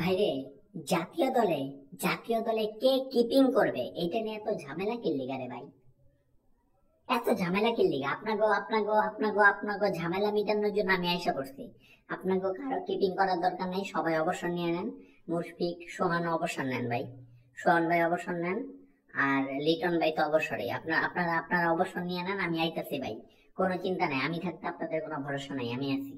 ভাইরে, জাতীয় দলে জাতীয় দলে কে কিপিং করবে এটা নিয়ে এত ঝামেলা কি লিগা রে ভাই? এত ঝামেলা কি লিগা? আপনাগো ঝামেলা মিটানোর জন্য আমি আইসা পড়ছি। আপনাগো কারো কিপিং করার দরকার নাই, সবাই অবসর নিয়ে নেন। মুশফিক, সোহান অবসর নেন ভাই। সোহান ভাই অবসর নেন। আর লিটন ভাই তো অবসরই। আপনারা অবসর নিয়ে নেন, আমি আইতাছি ভাই। কোনো চিন্তা নাই, আমি থাকতে আপনাদের কোনো ভরসা নাই, আমি আছি।